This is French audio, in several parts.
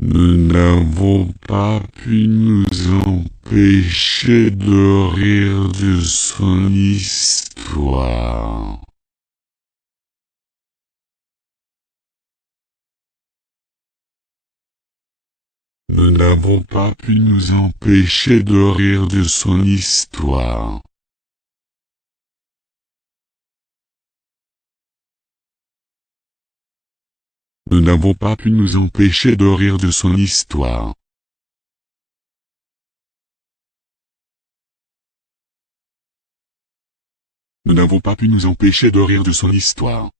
Nous n'avons pas pu nous empêcher de rire de son histoire. Nous n'avons pas pu nous empêcher de rire de son histoire. Nous n'avons pas pu nous empêcher de rire de son histoire. Nous n'avons pas pu nous empêcher de rire de son histoire.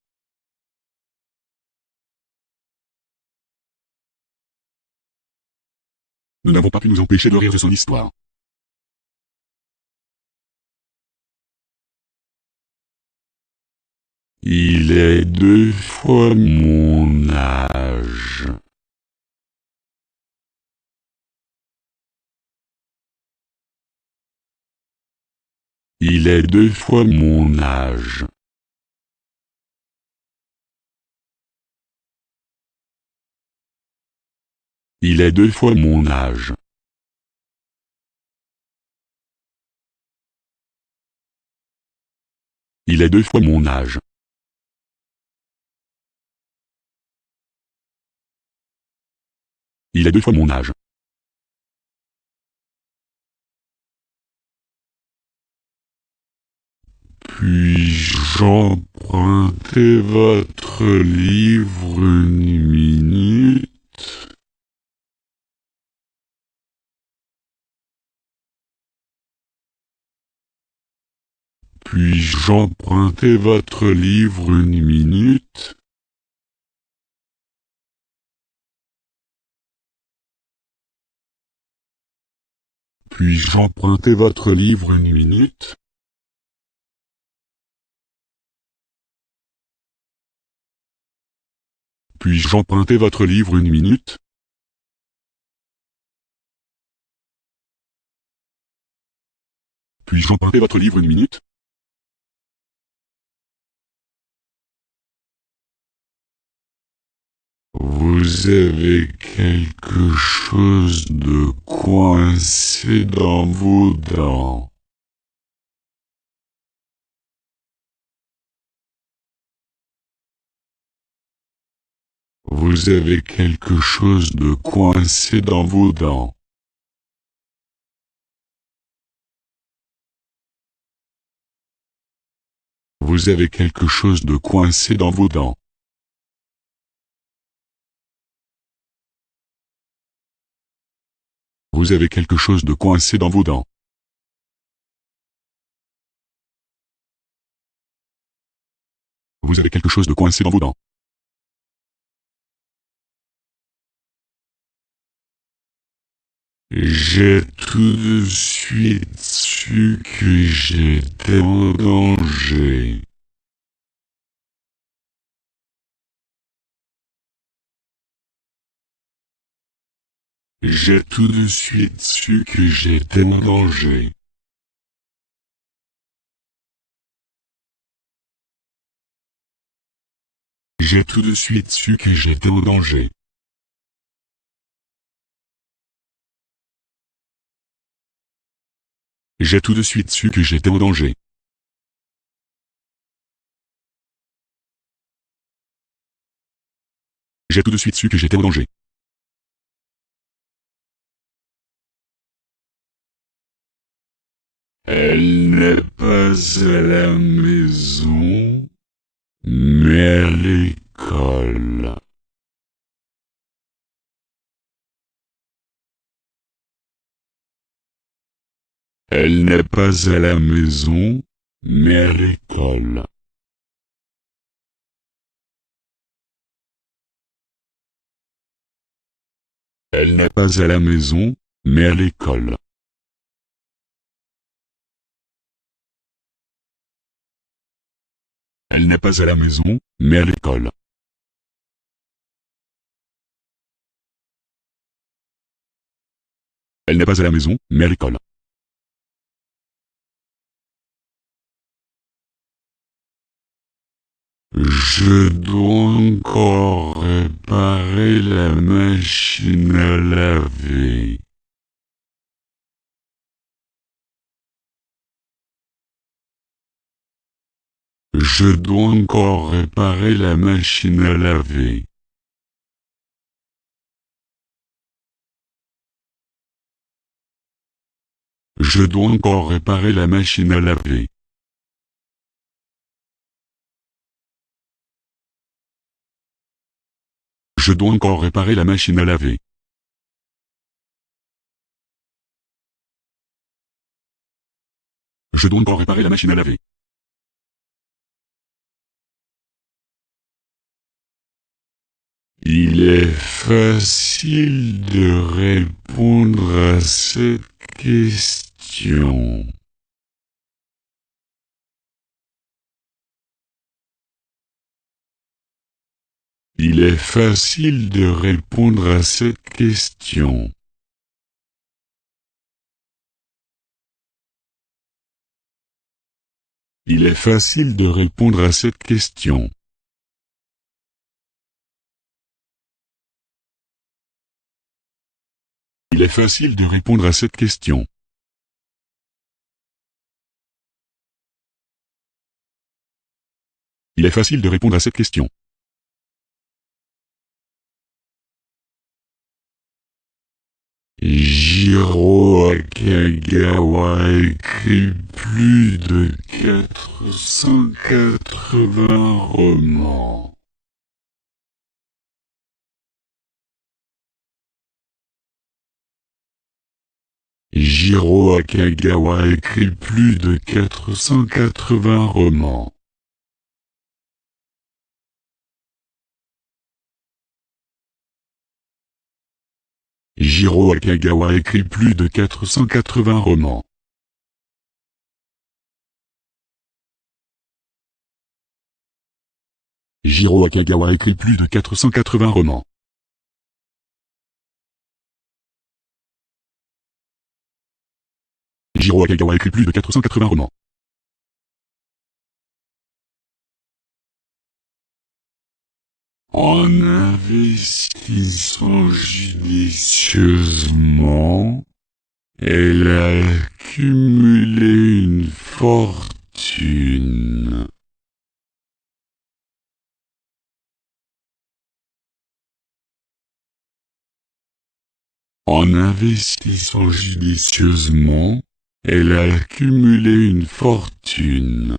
Nous n'avons pas pu nous empêcher de rire de son histoire. Il est 2 fois mon âge. Il est 2 fois mon âge. Il est 2 fois mon âge. Il est 2 fois mon âge. Il est 2 fois mon âge. Puis-je emprunter votre livre 1 minute? Puis-je emprunter votre livre 1 minute? Puis-je emprunter votre livre 1 minute? Puis-je emprunter votre livre 1 minute? Puis-je emprunter votre livre 1 minute? Vous avez quelque chose de coincé dans vos dents. Vous avez quelque chose de coincé dans vos dents. Vous avez quelque chose de coincé dans vos dents. Vous avez quelque chose de coincé dans vos dents. Vous avez quelque chose de coincé dans vos dents. J'ai tout de suite su que j'étais en danger. J'ai tout de suite su que j'étais en danger. J'ai tout de suite su que j'étais en danger. J'ai tout de suite su que j'étais en danger. J'ai tout de suite su que j'étais en danger. Elle n'est pas à la maison, mais à l'école. Elle n'est pas à la maison, mais à l'école. Elle n'est pas à la maison, mais à l'école. Elle n'est pas à la maison, mais à l'école. Elle n'est pas à la maison, mais à l'école. Je dois encore réparer la machine à laver. Je dois encore réparer la machine à laver. Je dois encore réparer la machine à laver. Je dois encore réparer la machine à laver. Je dois encore réparer la machine à laver. Il est facile de répondre à cette question. Il est facile de répondre à cette question. Il est facile de répondre à cette question. Il est facile de répondre à cette question. Il est facile de répondre à cette question. Jiro Akagawa a écrit plus de 480 romans. Jiro Akagawa a écrit plus de 480 romans. Jiro Akagawa a écrit plus de 480 romans. Jiro Akagawa a écrit plus de 480 romans. Jiro Akagawa a écrit plus de 480 romans. En investissant judicieusement, elle a accumulé une fortune. En investissant judicieusement, elle a accumulé une fortune.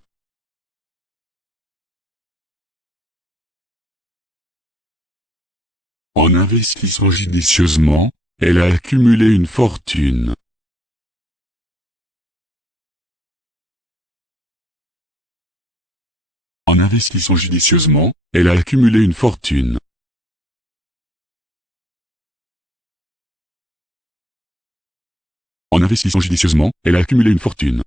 En investissant judicieusement, elle a accumulé une fortune. En investissant judicieusement, elle a accumulé une fortune. En investissant judicieusement, elle a accumulé une fortune.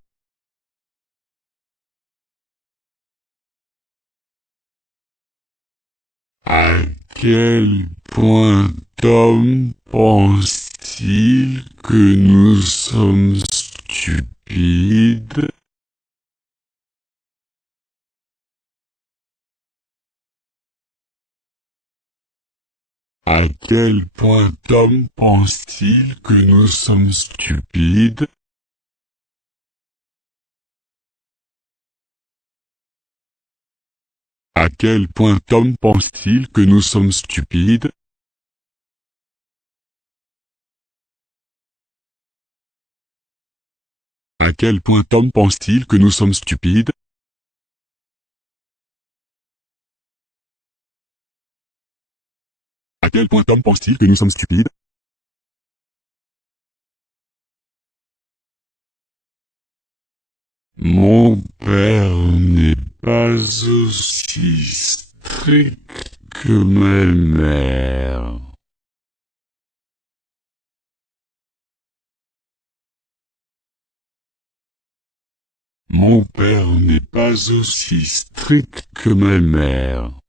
À quel point Tom pense-t-il que nous sommes stupides? À quel point Tom pense-t-il que nous sommes stupides? À quel point Tom pense-t-il que nous sommes stupides? À quel point Tom pense-t-il que nous sommes stupides? À quel point Tom pense-t-il que nous sommes stupides? Mon père n'est pas aussi strict que ma mère. Mon père n'est pas aussi strict que ma mère.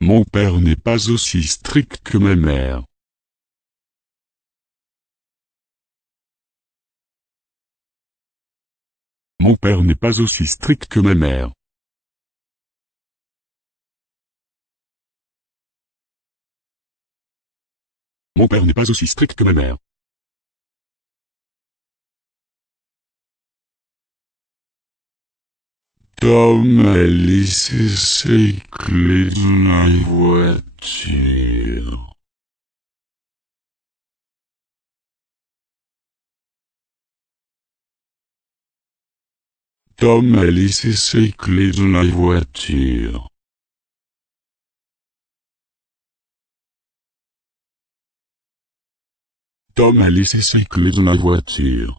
Mon père n'est pas aussi strict que ma mère. Mon père n'est pas aussi strict que ma mère. Mon père n'est pas aussi strict que ma mère. Tom a laissé ses clés dans la voiture. Tom a laissé ses clés dans la voiture. Tom a laissé ses clés dans la voiture.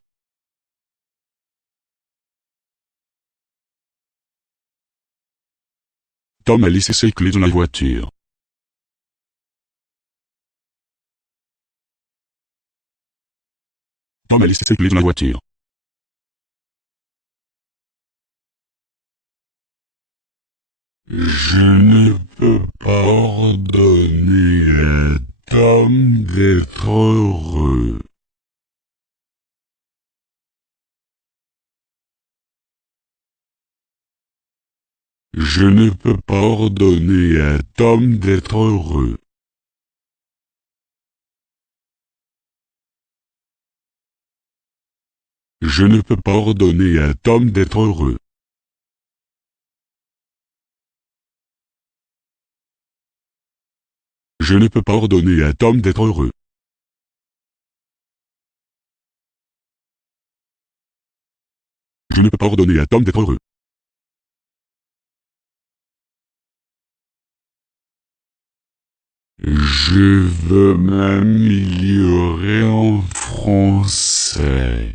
Tom a laissé ses clés dans la voiture. Tom a laissé ses clés dans la voiture. Je ne peux pas ordonner à Tom d'être heureux. Je ne peux pas ordonner à Tom d'être heureux. Je ne peux pas ordonner à Tom d'être heureux. Je ne peux pas ordonner à Tom d'être heureux. Je ne peux pas ordonner à Tom d'être heureux. Je veux m'améliorer en français.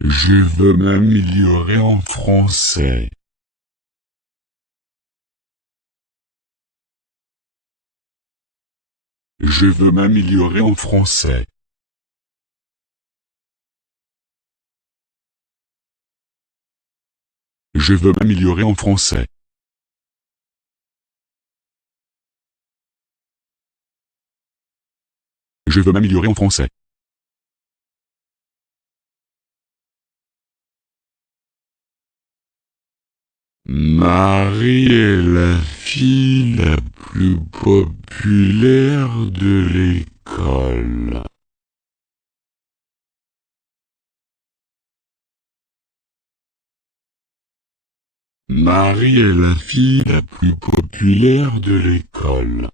Je veux m'améliorer en français. Je veux m'améliorer en français. Je veux m'améliorer en français. Je veux m'améliorer en français. Marie est la fille la plus populaire de l'école. Marie est la fille la plus populaire de l'école.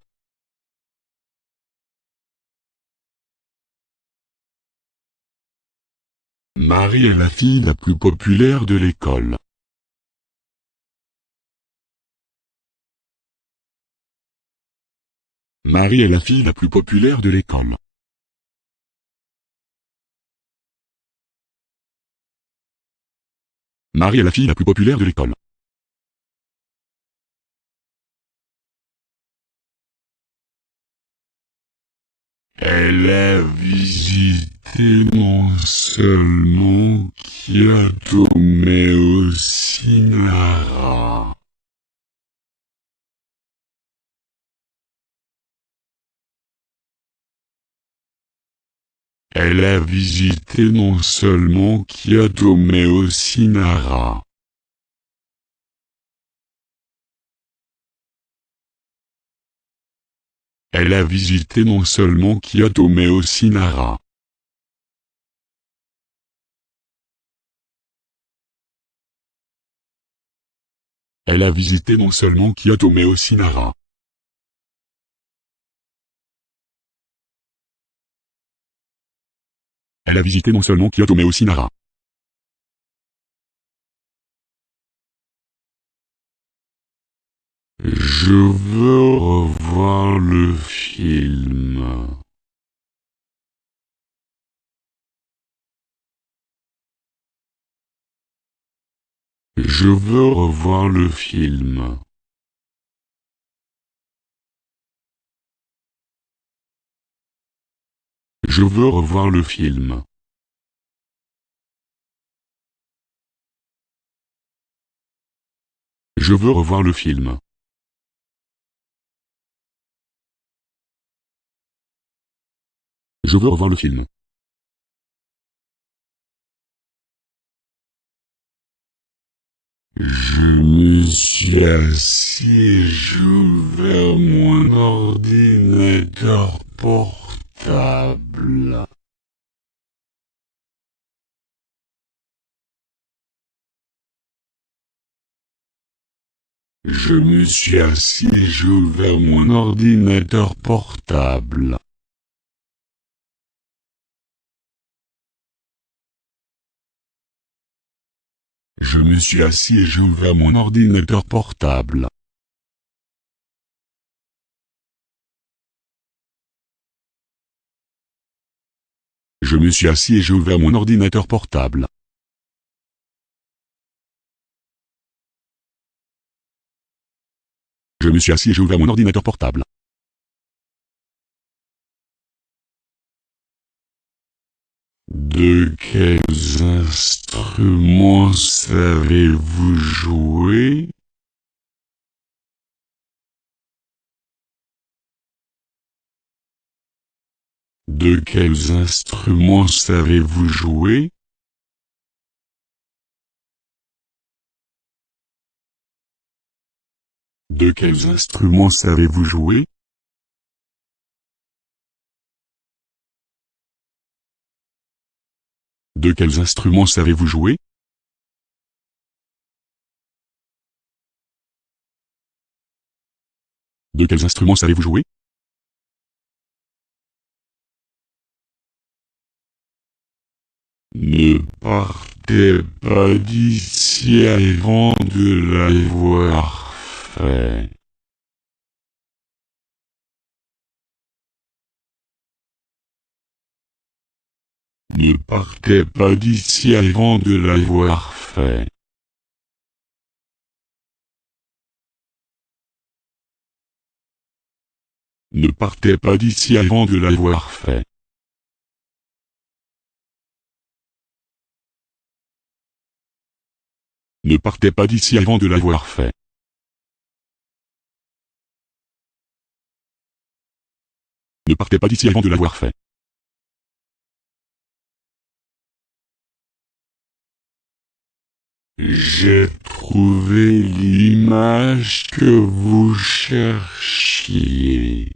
Marie est la fille la plus populaire de l'école. Marie est la fille la plus populaire de l'école. Marie est la fille la plus populaire de l'école. Elle a visité non seulement Kyoto mais aussi Nara. Elle a visité non seulement Kyoto mais aussi Nara. Elle a visité non seulement Kyoto mais aussi Nara. Elle a visité non seulement Kyoto mais aussi Nara. Elle a visité non seulement Kyoto mais aussi Nara. Je veux revoir le film. Je veux revoir le film. Je veux revoir le film. Je veux revoir le film. Je veux revoir le film. Je me suis assis et j'ai ouvert mon ordinateur portable. Je me suis assis et j'ai ouvert mon ordinateur portable. Je me suis assis et j'ai ouvert mon ordinateur portable. Je me suis assis et j'ai ouvert mon ordinateur portable. Je me suis assis et j'ai ouvert mon ordinateur portable. De quels instruments savez-vous jouer? De quels instruments savez-vous jouer? De quels instruments savez-vous jouer? De quels instruments savez-vous jouer? De quels instruments savez-vous jouer? Ne partez pas d'ici avant de l'avoir fait. Ne partez pas d'ici avant de l'avoir fait. Ne partez pas d'ici avant de l'avoir fait. Ne partez pas d'ici avant de l'avoir fait. Ne partez pas d'ici avant de l'avoir fait. J'ai trouvé l'image que vous cherchiez.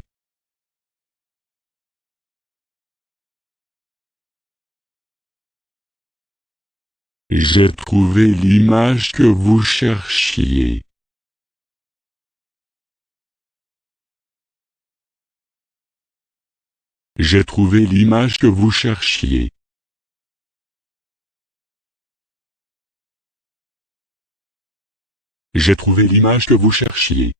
J'ai trouvé l'image que vous cherchiez. J'ai trouvé l'image que vous cherchiez. J'ai trouvé l'image que vous cherchiez.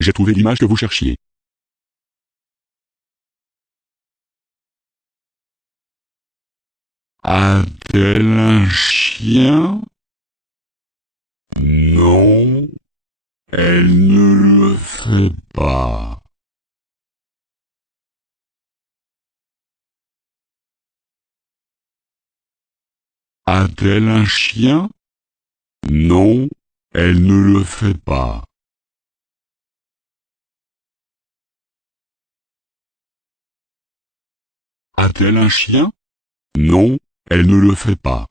J'ai trouvé l'image que vous cherchiez. A-t-elle un chien? Non, elle ne le fait pas. A-t-elle un chien? Non, elle ne le fait pas. A-t-elle un chien? Non, elle ne le fait pas.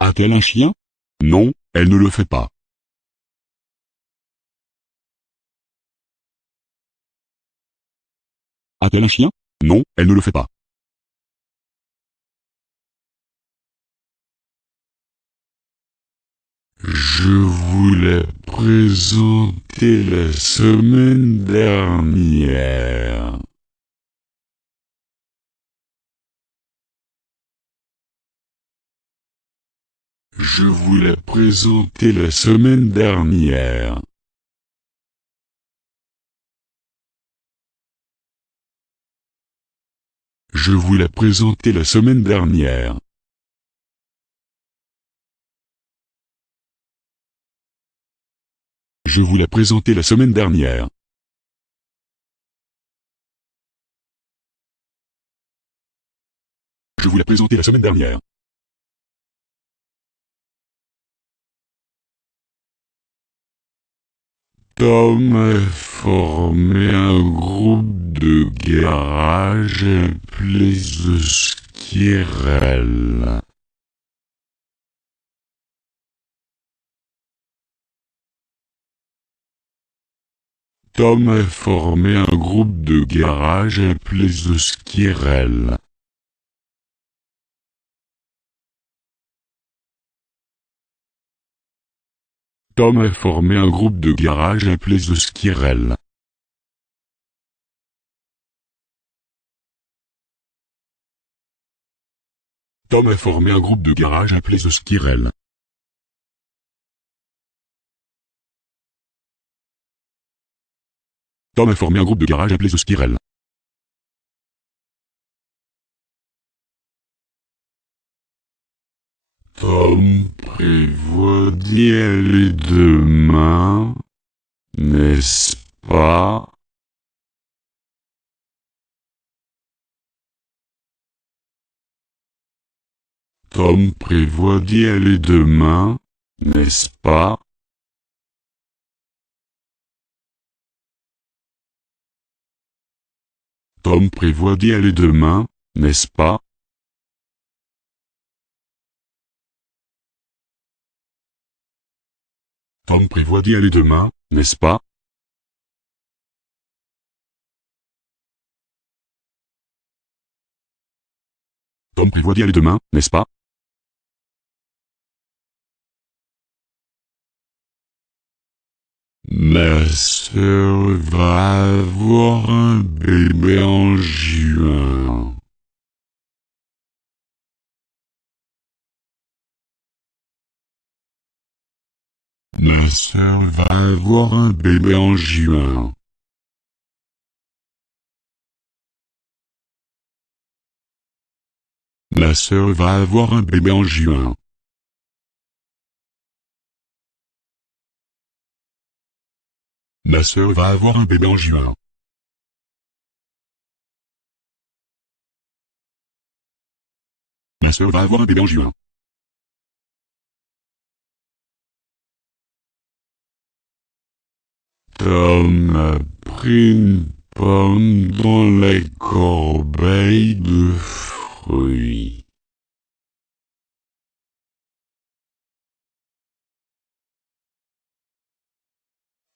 A-t-elle un chien? Non, elle ne le fait pas. A-t-elle un chien? Non, elle ne le fait pas. Je vous l'ai présenté la semaine dernière. Je vous l'ai présenté la semaine dernière. Je vous l'ai présenté la semaine dernière. Je vous l'ai présenté la semaine dernière. Je vous l'ai présenté la semaine dernière. Tom a formé un groupe de garage appelé The Squirrel. Tom a formé un groupe de garage appelé The Squirrel. Tom a formé un groupe de garage appelé The Squirrel. Tom a formé un groupe de garage appelé The Squirrel. Tom a formé un groupe de garage appelé The Squirrel. Tom prévoit d'y aller demain, n'est-ce pas? Tom prévoit d'y aller demain, n'est-ce pas? Tom prévoit d'y aller demain, n'est-ce pas? Tom prévoit d'y aller demain, n'est-ce pas? Tom prévoit d'y aller demain, n'est-ce pas? Ma sœur va avoir un bébé en juin. Ma sœur va avoir un bébé en juin. Ma sœur va avoir un bébé en juin. Ma sœur va avoir un bébé en juin. Ma sœur va avoir un bébé en juin. Tom a pris une pomme dans la corbeille de fruits.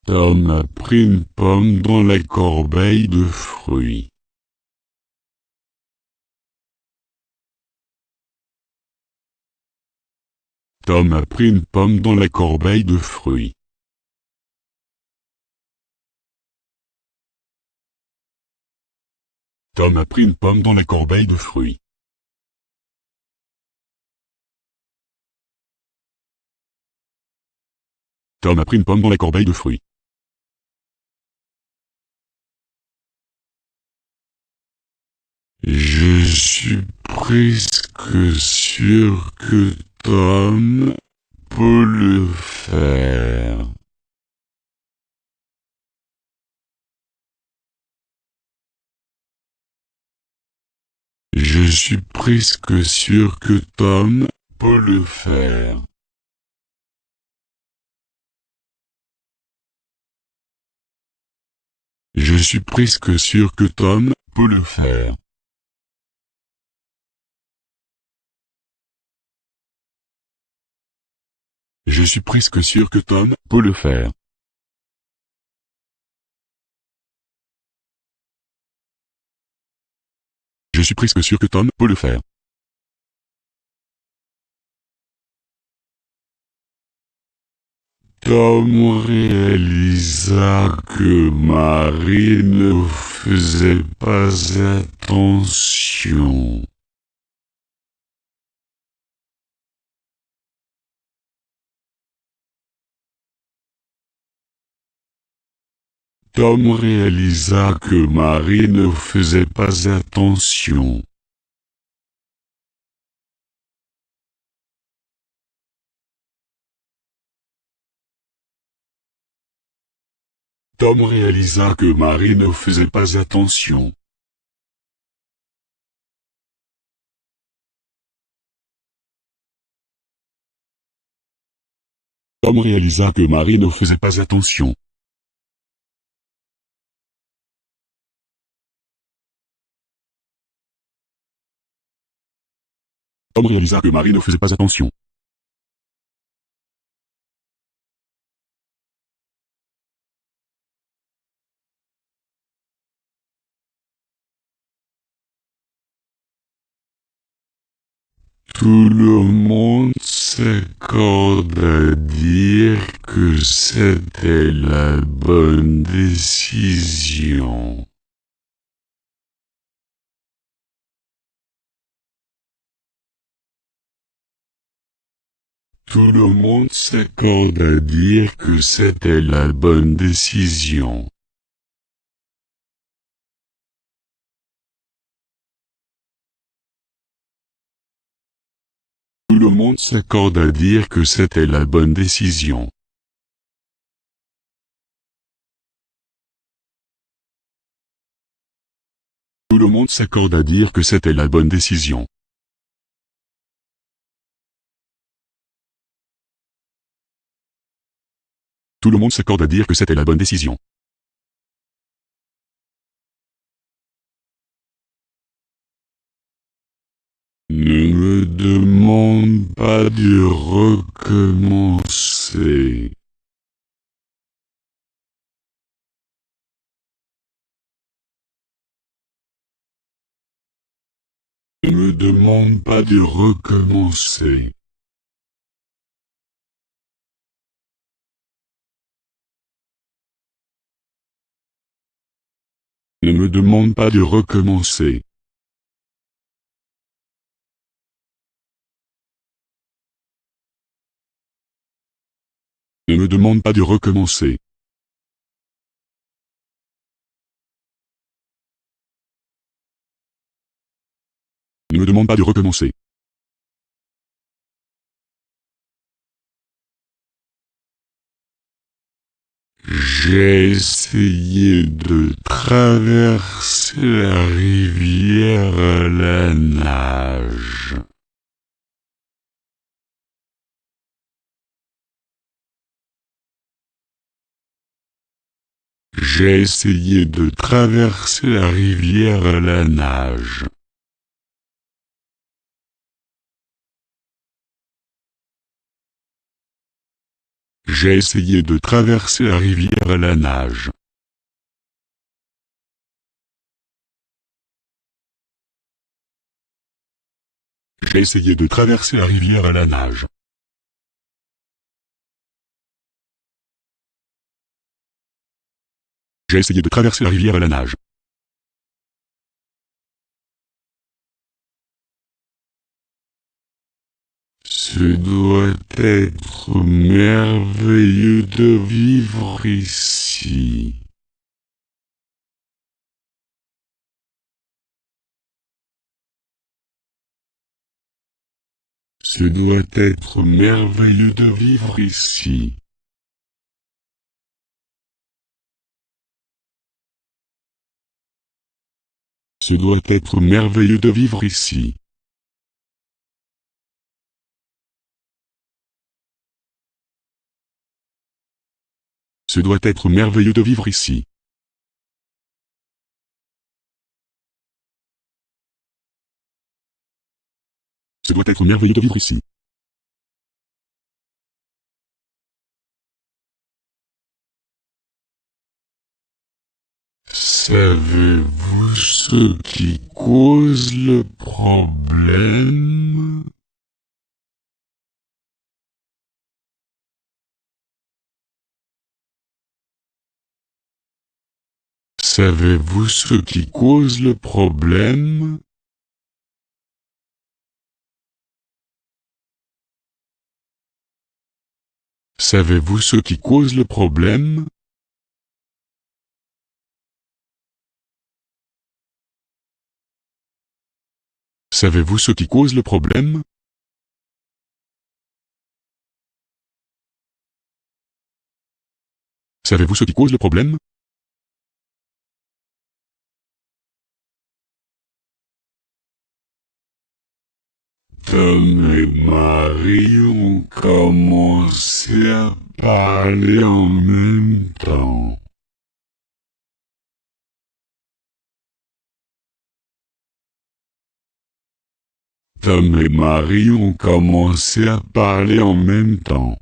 Tom a pris une pomme dans la corbeille de fruits. Tom a pris une pomme dans la corbeille de fruits. Tom a pris une pomme dans la corbeille de fruits. Tom a pris une pomme dans la corbeille de fruits. Je suis presque sûr que Tom peut le faire. Je suis presque sûr que Tom peut le faire. Je suis presque sûr que Tom peut le faire. Je suis presque sûr que Tom peut le faire. Je suis presque sûr que Tom peut le faire. Tom réalisa que Marie ne faisait pas attention. Tom réalisa que Marie ne faisait pas attention. Tom réalisa que Marie ne faisait pas attention. Tom réalisa que Marie ne faisait pas attention. Tom réalisa que Marie ne faisait pas attention. Tout le monde s'accorde à dire que c'était la bonne décision. Tout le monde s'accorde à dire que c'était la bonne décision. Tout le monde s'accorde à dire que c'était la bonne décision. Tout le monde s'accorde à dire que c'était la bonne décision. Tout le monde s'accorde à dire que c'était la bonne décision. Ne me demande pas de recommencer. Ne me demande pas de recommencer. Ne me demande pas de recommencer. Ne me demande pas de recommencer. Ne me demande pas de recommencer. J'ai essayé de traverser la rivière à la nage. J'ai essayé de traverser la rivière à la nage. J'ai essayé de traverser la rivière à la nage. J'ai essayé de traverser la rivière à la nage. J'ai essayé de traverser la rivière à la nage. Ce doit être merveilleux de vivre ici. Ce doit être merveilleux de vivre ici. Ce doit être merveilleux de vivre ici. Ce doit être merveilleux de vivre ici. Ce doit être merveilleux de vivre ici. Savez-vous ce qui cause le problème? Savez-vous ce qui cause le problème? Savez-vous ce qui cause le problème? Savez-vous ce qui cause le problème? Savez-vous ce qui cause le problème? Tom et Marie ont commencé à parler en même temps. Tom et Marie ont commencé à parler en même temps.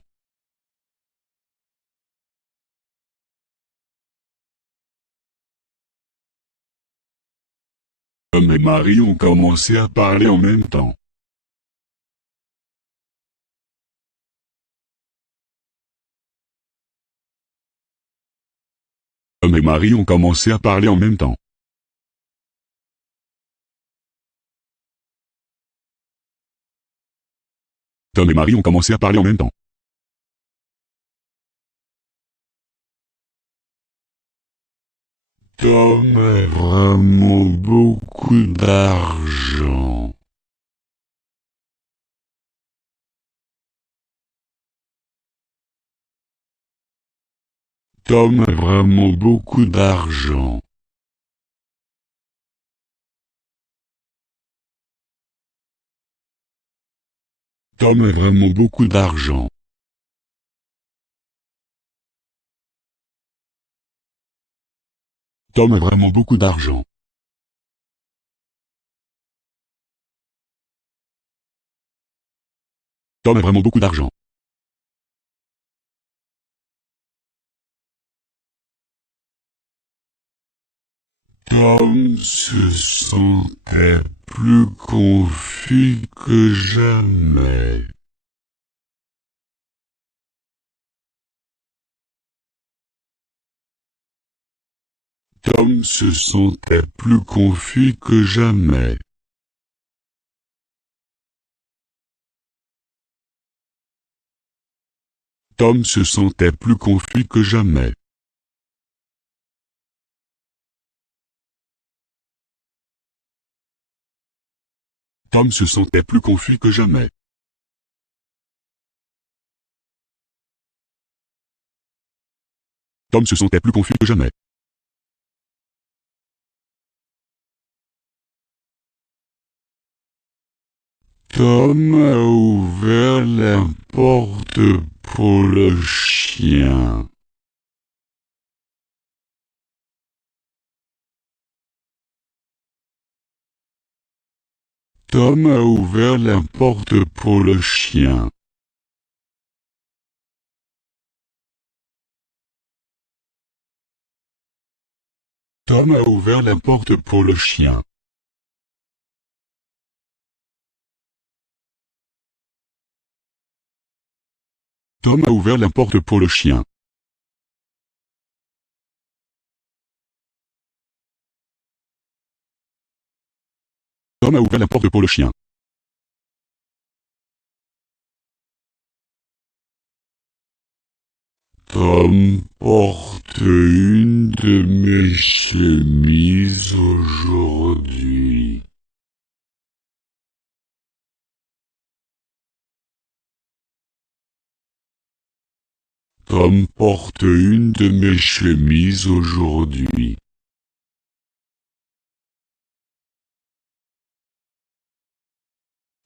Tom et Marie ont commencé à parler en même temps. Tom et Marie ont commencé à parler en même temps. Tom et Marie ont commencé à parler en même temps. Tom a vraiment beaucoup d'argent. Tom a vraiment beaucoup d'argent. Tom a vraiment beaucoup d'argent. Tom a vraiment beaucoup d'argent. Tom a vraiment beaucoup d'argent. Tom se sentait plus confus que jamais. Tom se sentait plus confus que jamais. Tom se sentait plus confus que jamais. Tom se sentait plus confus que jamais. Tom se sentait plus confus que jamais. Tom a ouvert la porte pour le chien. Tom a ouvert la porte pour le chien. Tom a ouvert la porte pour le chien. Tom a ouvert la porte pour le chien. Tom a ouvert la porte pour le chien. Tom porte une de mes chemises aujourd'hui. Tom porte une de mes chemises aujourd'hui.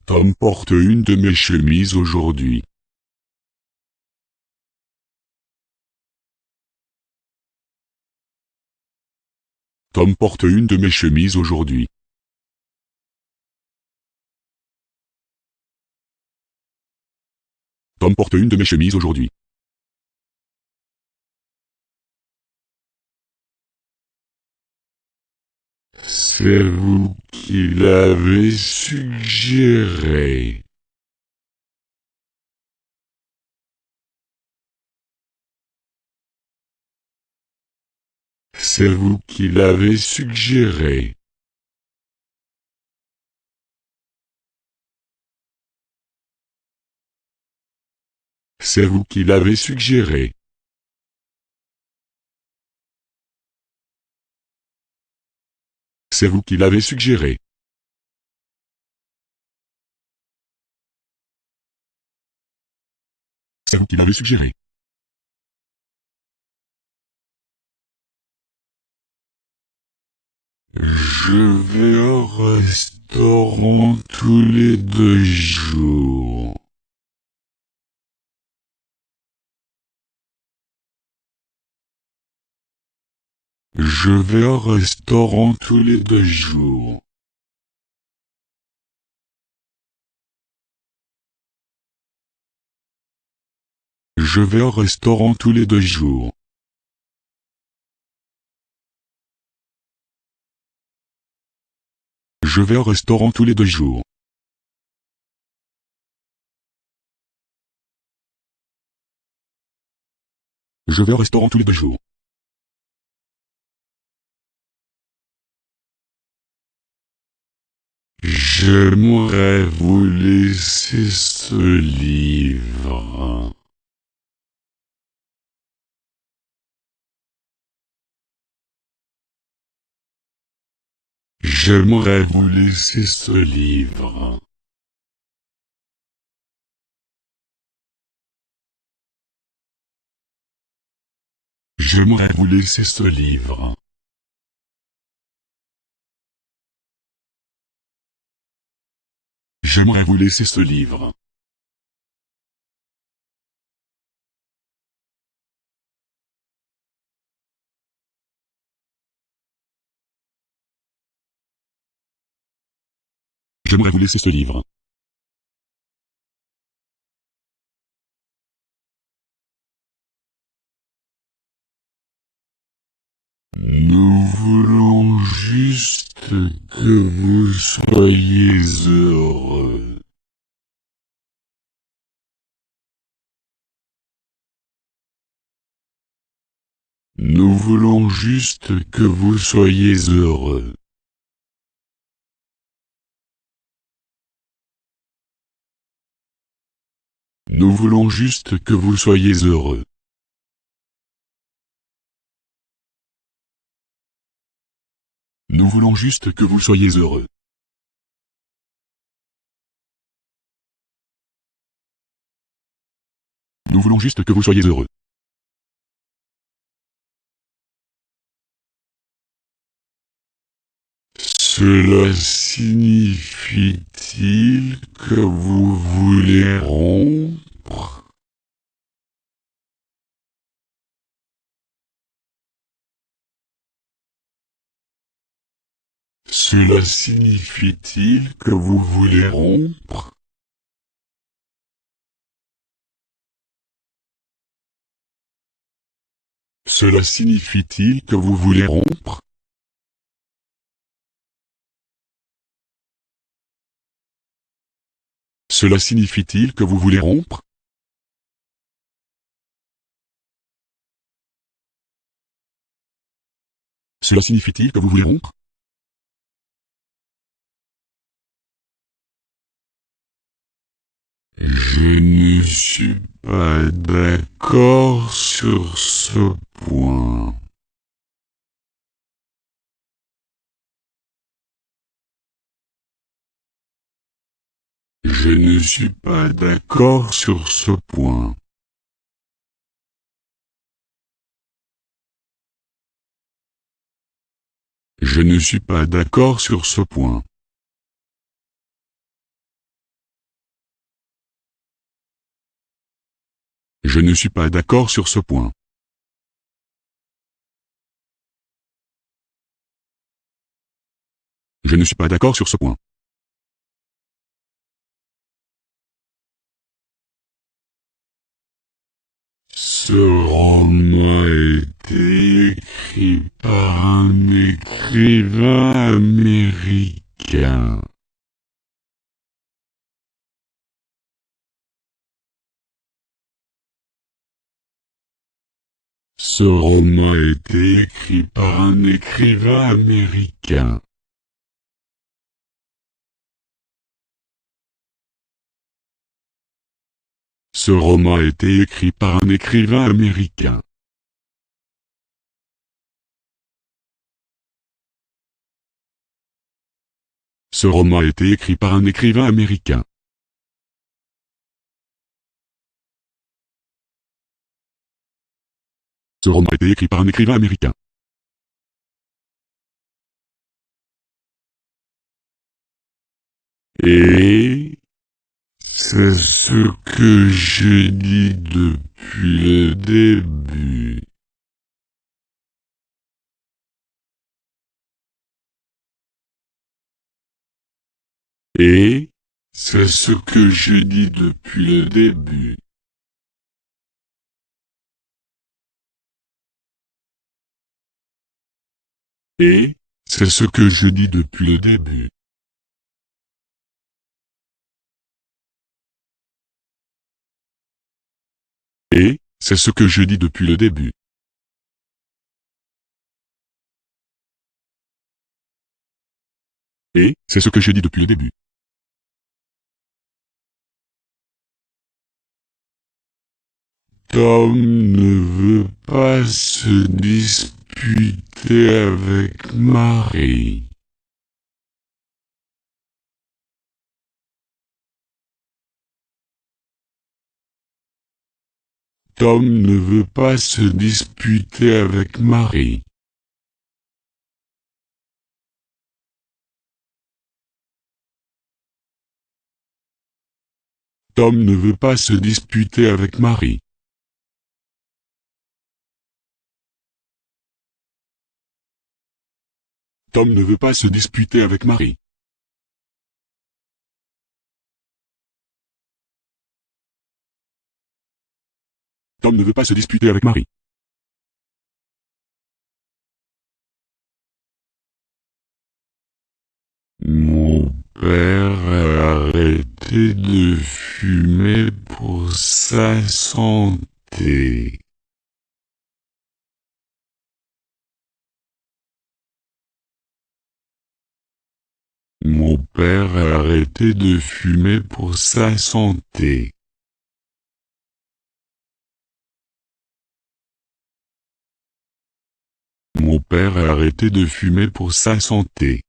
Tom porte une de mes chemises aujourd'hui. Tom porte une de mes chemises aujourd'hui. Tom porte une de mes chemises aujourd'hui. C'est vous qui l'avez suggéré. C'est vous qui l'avez suggéré. C'est vous qui l'avez suggéré. C'est vous qui l'avez suggéré. C'est vous qui l'avez suggéré. Je vais au restaurant tous les 2 jours. Je vais au restaurant tous les 2 jours. Je vais au restaurant tous les 2 jours. Je vais au restaurant tous les 2 jours. Je vais au restaurant tous les 2 jours. J'aimerais vous laisser ce livre. J'aimerais vous laisser ce livre. J'aimerais vous laisser ce livre. J'aimerais vous laisser ce livre. J'aimerais vous laisser ce livre. Nous voulons juste que vous soyez heureux. Nous voulons juste que vous soyez heureux. Nous voulons juste que vous soyez heureux. Nous voulons juste que vous soyez heureux. Nous voulons juste que vous soyez heureux. Cela signifie-t-il que vous voulez rompre? Cela signifie-t-il que vous voulez rompre? Cela signifie-t-il que vous voulez rompre? Cela signifie-t-il que vous voulez rompre? Cela signifie-t-il que vous voulez rompre? Je ne suis pas d'accord sur ce point. Je ne suis pas d'accord sur ce point. Je ne suis pas d'accord sur ce point. Je ne suis pas d'accord sur ce point. Je ne suis pas d'accord sur ce point. Ce roman a été écrit par un écrivain américain. Ce roman a été écrit par un écrivain américain. Ce roman a été écrit par un écrivain américain. Ce roman a été écrit par un écrivain américain. Ce roman a été écrit par un écrivain américain. Et c'est ce que je dis depuis le début. Et c'est ce que je dis depuis le début. Et, c'est ce que je dis depuis le début. Et, c'est ce que je dis depuis le début. Et, c'est ce que je dis depuis le début. Tom ne veut pas se disputer avec Marie. Tom ne veut pas se disputer avec Marie. Tom ne veut pas se disputer avec Marie. Tom ne veut pas se disputer avec Marie. Tom ne veut pas se disputer avec Marie. Mon père a arrêté de fumer pour sa santé. Mon père a arrêté de fumer pour sa santé. Mon père a arrêté de fumer pour sa santé.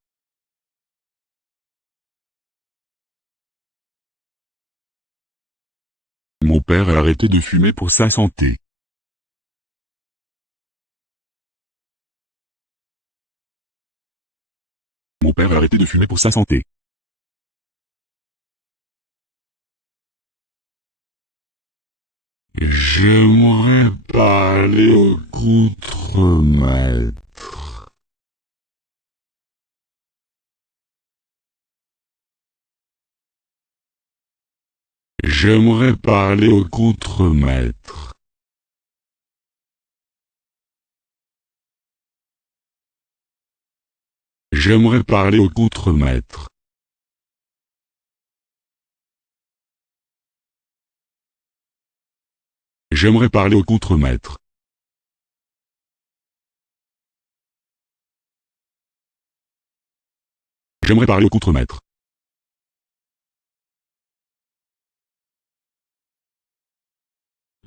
Mon père a arrêté de fumer pour sa santé. Mon père a arrêté de fumer pour sa santé. J'aimerais parler au contremaître. J'aimerais parler au contremaître. J'aimerais parler au contremaître. J'aimerais parler au contremaître. J'aimerais parler au contremaître.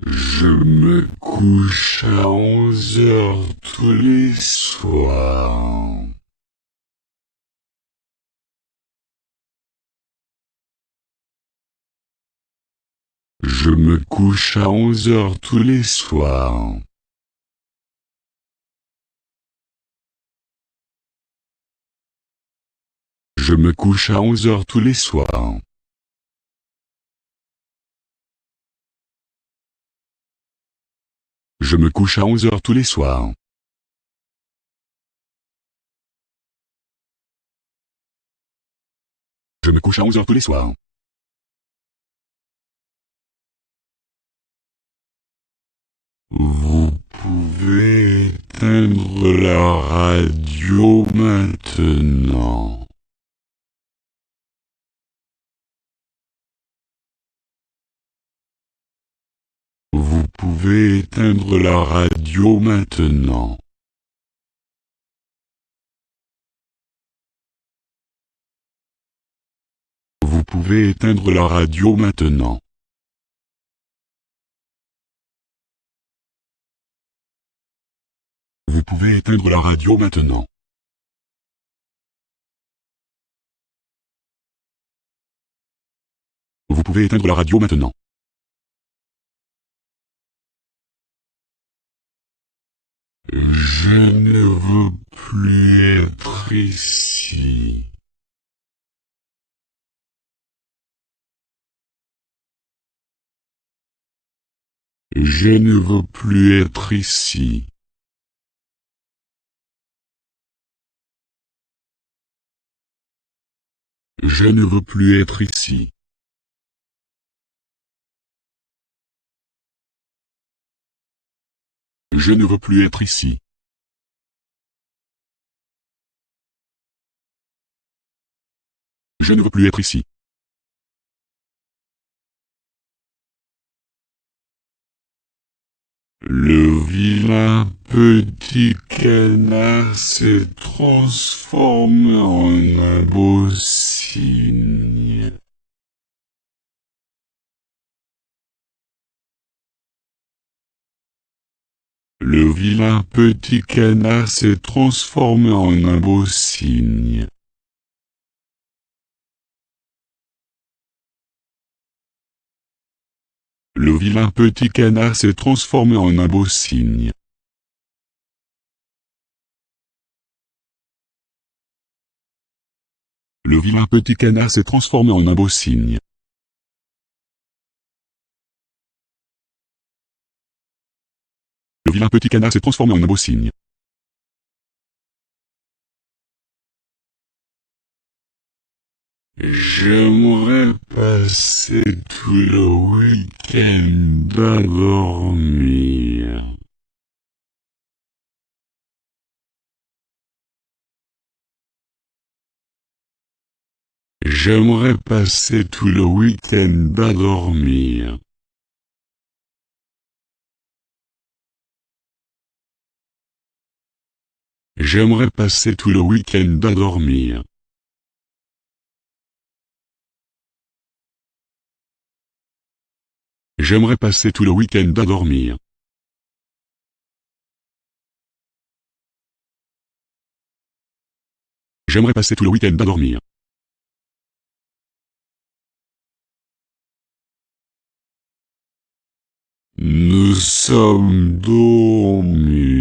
Je me couche à 11 heures tous les soirs. Je me couche à 11 heures tous les soirs. Je me couche à 11 heures tous les soirs. Je me couche à 11 heures tous les soirs. Je me couche à 11 heures tous les soirs. Vous pouvez éteindre la radio maintenant. Vous pouvez éteindre la radio maintenant. Vous pouvez éteindre la radio maintenant. Vous pouvez éteindre la radio maintenant. Vous pouvez éteindre la radio maintenant. Je ne veux plus être ici. Je ne veux plus être ici. Je ne veux plus être ici. Je ne veux plus être ici. Je ne veux plus être ici. Le vilain petit canard s'est transformé en un beau cygne. Le vilain petit canard s'est transformé en un beau cygne. Le vilain petit canard s'est transformé en un beau cygne. Le vilain petit canard s'est transformé en un beau cygne. Le vilain petit canard s'est transformé en un beau cygne. J'aimerais passer tout le week-end à dormir. J'aimerais passer tout le week-end à dormir. J'aimerais passer tout le week-end à dormir. J'aimerais passer tout le week-end à dormir. J'aimerais passer tout le week-end à dormir. Nous sommes dormir.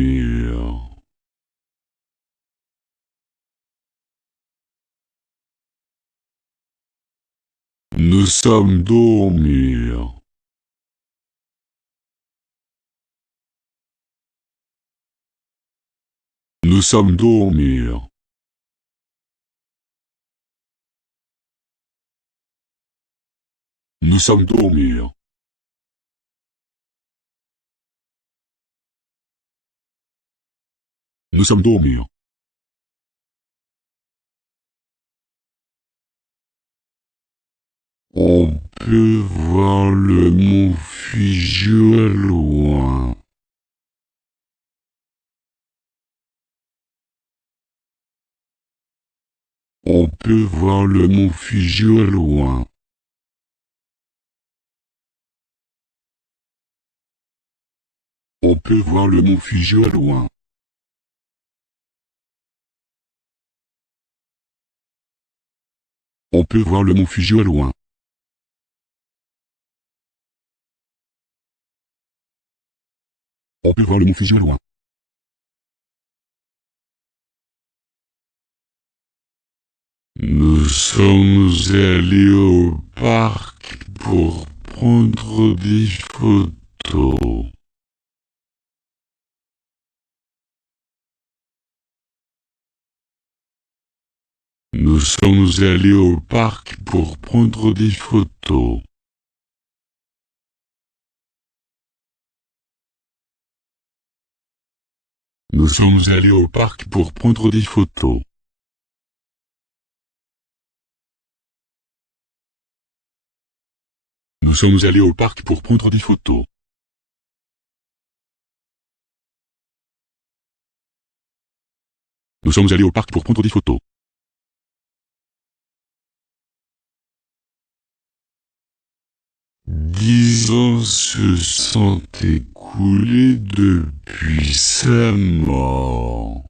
Nous sommes dormir. Nous sommes dormir. Nous sommes dormir. Nous sommes dormir. On peut voir le mont Fuji au loin. On peut voir le mont Fuji au loin. On peut voir le mont Fuji au loin. On peut voir le mont Fuji au loin. On peut voir le mont Fuji au loin. Nous sommes allés au parc pour prendre des photos. Nous sommes allés au parc pour prendre des photos. Nous sommes allés au parc pour prendre des photos. Nous sommes allés au parc pour prendre des photos. Nous sommes allés au parc pour prendre des photos. 10 ans se sont écoulés depuis sa mort.